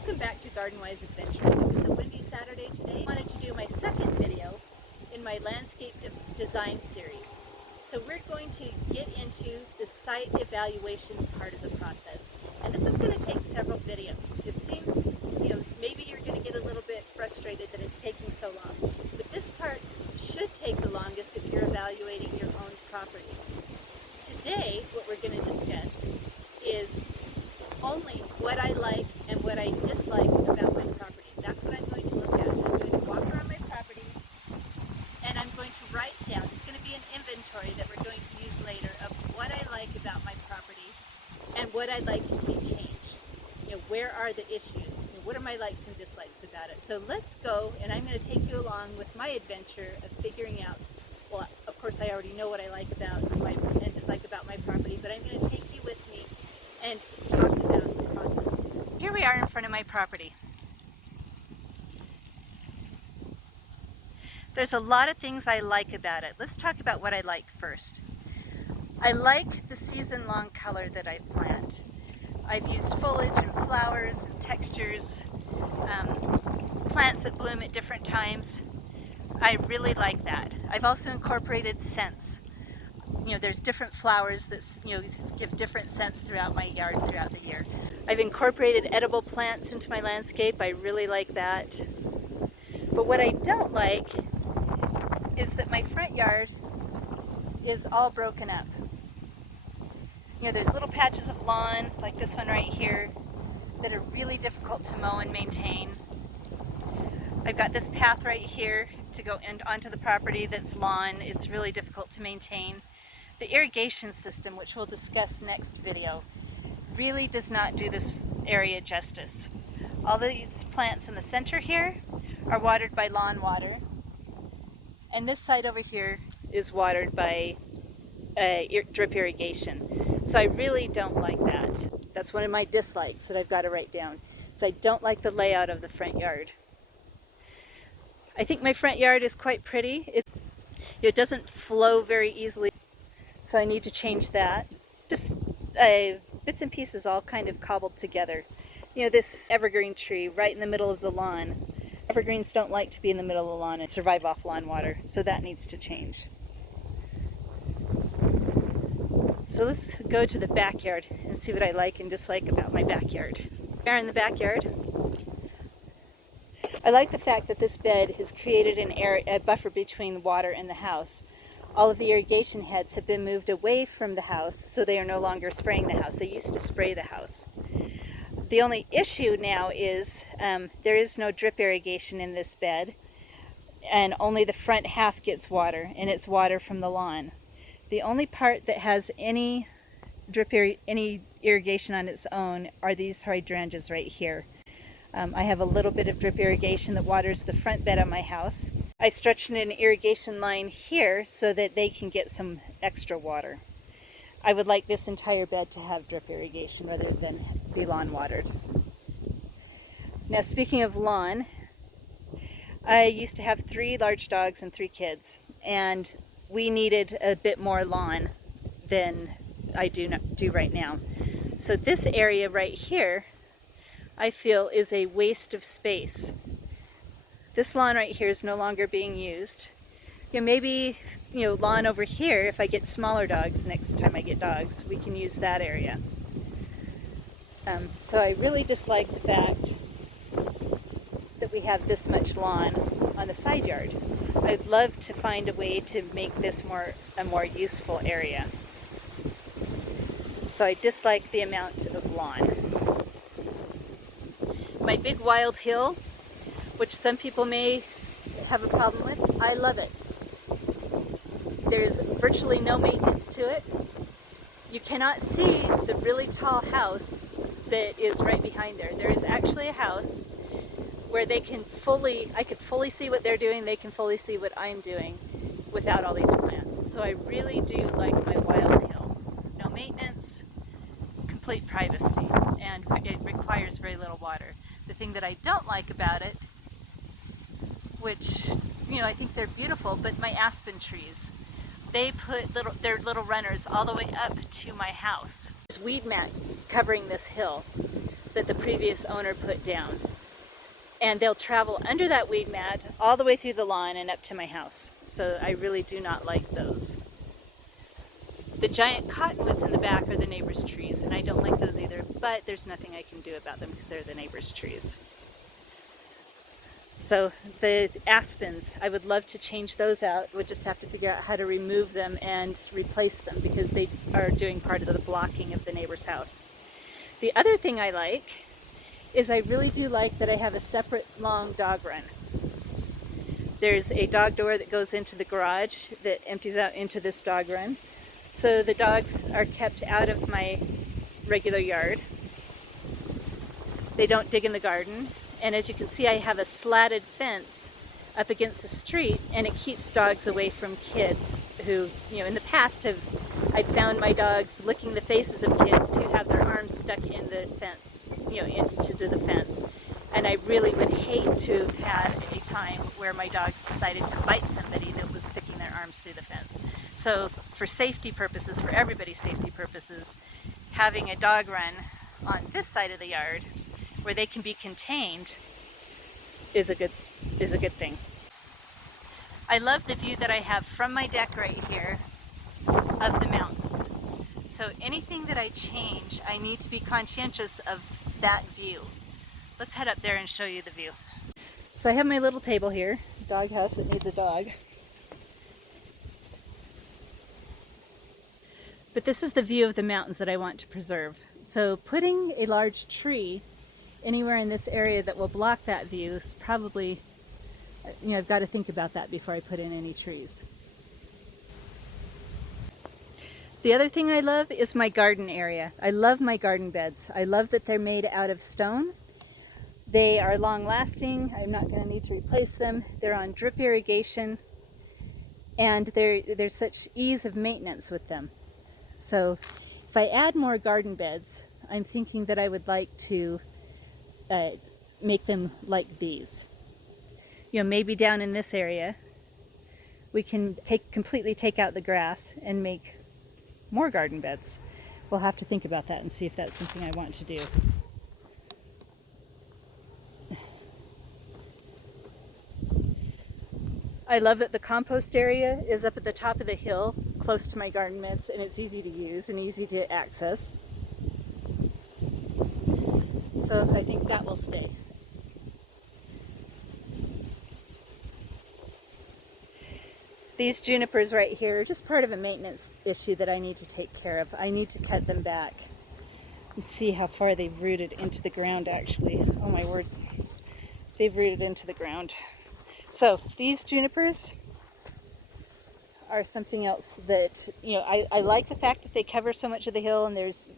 Welcome back to Garden-Wise Adventures. It's a windy Saturday today. I wanted to do my second video in my landscape design series. So we're going to get into the site evaluation part of the process. And this is going to take several videos. It seems, maybe you're going to get a little bit frustrated that it's taking so long. But this part should take the longest if you're evaluating your own property. Today, what we're going to discuss is only what I like and what I dislike about my property. That's what I'm going to look at. I'm going to walk around my property and I'm going to write down. It's going to be an inventory that we're going to use later of what I like about my property and what I'd like to see change. Where are the issues? What are my likes and dislikes about it? So let's go, and I'm going to take you along with my adventure of figuring out, well, of course I already know what I like about and dislike about my property, but I'm going to take you with me and talk about the process. Here we are in front of my property. There's a lot of things I like about it. Let's talk about what I like first. I like the season-long color that I plant. I've used foliage and flowers and textures, plants that bloom at different times. I really like that. I've also incorporated scents. There's different flowers that give different scents throughout my yard throughout the year. I've incorporated edible plants into my landscape. I really like that. But what I don't like is that my front yard is all broken up. There's little patches of lawn, like this one right here, that are really difficult to mow and maintain. I've got this path right here to go onto the property that's lawn. It's really difficult to maintain. The irrigation system, which we'll discuss next video, really does not do this area justice. All these plants in the center here are watered by lawn water, and this side over here is watered by drip irrigation. So I really don't like that. That's one of my dislikes that I've got to write down. So I don't like the layout of the front yard. I think my front yard is quite pretty. It doesn't flow very easily, so I need to change that. Just bits and pieces all kind of cobbled together. This evergreen tree right in the middle of the lawn. Evergreens don't like to be in the middle of the lawn and survive off lawn water, so that needs to change. So let's go to the backyard and see what I like and dislike about my backyard. We're in the backyard. I like the fact that this bed has created a buffer between the water and the house. All of the irrigation heads have been moved away from the house, so they are no longer spraying the house. They used to spray the house. The only issue now is there is no drip irrigation in this bed, and only the front half gets water, and it's water from the lawn. The only part that has any irrigation on its own are these hydrangeas right here. I have a little bit of drip irrigation that waters the front bed of my house. I stretched an irrigation line here so that they can get some extra water. I would like this entire bed to have drip irrigation rather than be lawn watered. Now, speaking of lawn, I used to have 3 large dogs and 3 kids, and we needed a bit more lawn than I do right now. So this area right here, I feel, is a waste of space. This lawn right here is no longer being used. Maybe, lawn over here, if I get smaller dogs next time I get dogs, we can use that area. So I really dislike the fact that we have this much lawn on the side yard. I'd love to find a way to make this a more useful area. So I dislike the amount of lawn. My big wild hill, which some people may have a problem with, I love it. There's virtually no maintenance to it. You cannot see the really tall house that is right behind there. There is actually a house where I could fully see what they're doing, they can fully see what I'm doing without all these plants. So I really do like my wild hill. No maintenance, complete privacy, and it requires very little water. The thing that I don't like about it, which, I think they're beautiful, but my aspen trees. They put their little runners all the way up to my house. There's weed mat covering this hill. that the previous owner put down. And they'll travel under that weed mat all the way through the lawn and up to my house. So I really do not like those. The giant cottonwoods in the back are the neighbor's trees, and I don't like those either, but there's nothing I can do about them because they're the neighbor's trees. So the aspens, I would love to change those out. We'll just have to figure out how to remove them and replace them because they are doing part of the blocking of the neighbor's house. The other thing I like is I really do like that I have a separate long dog run. There's a dog door that goes into the garage that empties out into this dog run. So the dogs are kept out of my regular yard. They don't dig in the garden. And as you can see, I have a slatted fence up against the street, and it keeps dogs away from kids who, in the past I found my dogs licking the faces of kids who have their arms stuck in the fence, into the fence. And I really would hate to have had a time where my dogs decided to bite somebody that was sticking their arms through the fence. So for safety purposes, for everybody's safety purposes, having a dog run on this side of the yard where they can be contained is a good thing. I love the view that I have from my deck right here of the mountains. So anything that I change, I need to be conscientious of that view. Let's head up there and show you the view. So I have my little table here, doghouse that needs a dog. But this is the view of the mountains that I want to preserve. So putting a large tree anywhere in this area that will block that view is probably, I've got to think about that before I put in any trees. The other thing I love is my garden area. I love my garden beds. I love that they're made out of stone. They are long lasting. I'm not going to need to replace them. They're on drip irrigation, and there's such ease of maintenance with them. So if I add more garden beds, I'm thinking that I would like to make them like these. Maybe down in this area, we can completely take out the grass and make more garden beds. We'll have to think about that and see if that's something I want to do. I love that the compost area is up at the top of the hill, close to my garden beds, and it's easy to use and easy to access. So I think that will stay. These junipers right here are just part of a maintenance issue that I need to take care of. I need to cut them back and see how far they've rooted into the ground actually. Oh my word, they've rooted into the ground. So these junipers are something else that, I like the fact that they cover so much of the hill and there's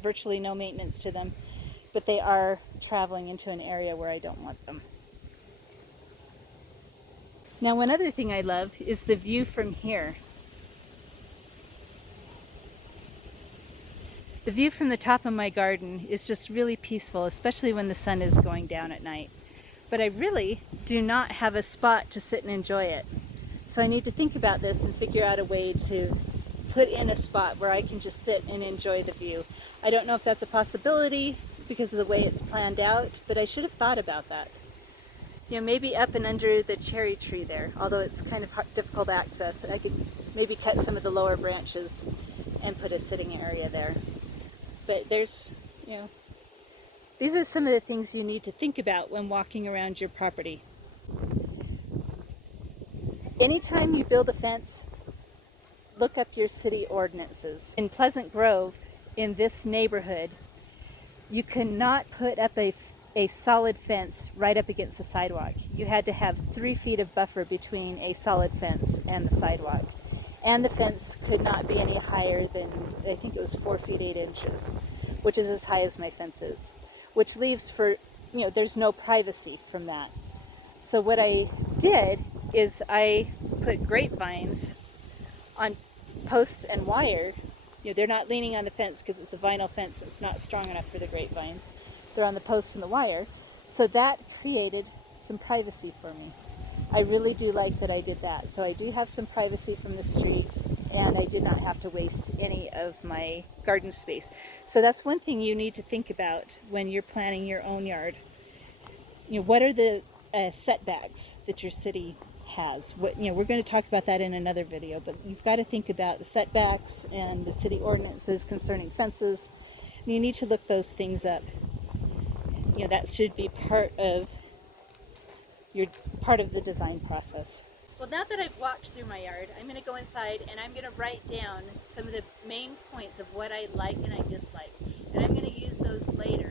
virtually no maintenance to them, but they are traveling into an area where I don't want them. Now, one other thing I love is the view from here. The view from the top of my garden is just really peaceful, especially when the sun is going down at night. But I really do not have a spot to sit and enjoy it. So I need to think about this and figure out a way to put in a spot where I can just sit and enjoy the view. I don't know if that's a possibility because of the way it's planned out, but I should have thought about that. Maybe up and under the cherry tree there, although it's kind of difficult access. I could maybe cut some of the lower branches and put a sitting area there. But there's, these are some of the things you need to think about when walking around your property. Anytime you build a fence, look up your city ordinances. In Pleasant Grove, in this neighborhood, you cannot put up a solid fence right up against the sidewalk. You had to have 3 feet of buffer between a solid fence and the sidewalk. And the fence could not be any higher than, I think it was 4 feet 8 inches, which is as high as my fence is, which leaves for, there's no privacy from that. So what I did is I put grapevines on posts and wire. They're not leaning on the fence because it's a vinyl fence. It's not strong enough for the grapevines. They're on the posts and the wire. So that created some privacy for me. I really do like that I did that. So I do have some privacy from the street, and I did not have to waste any of my garden space. So that's one thing you need to think about when you're planning your own yard. What are the setbacks that your city has? We're going to talk about that in another video, but you've got to think about the setbacks and the city ordinances concerning fences. And you need to look those things up. That should be part of the design process. Well, now that I've walked through my yard, I'm going to go inside and I'm going to write down some of the main points of what I like and I dislike. And I'm going to use those later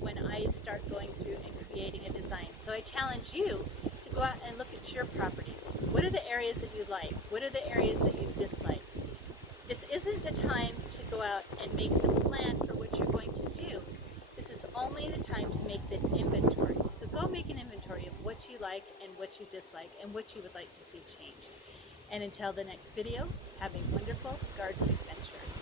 when I start going through and creating a design. So I challenge you to go out and look at your property. What are the areas that you like? What are the areas that you dislike? This isn't the time to go out and make the plan for what you're going to do. This is only the time to make the inventory. So go make an inventory of what you like and what you dislike and what you would like to see changed. And until the next video, have a wonderful garden adventure.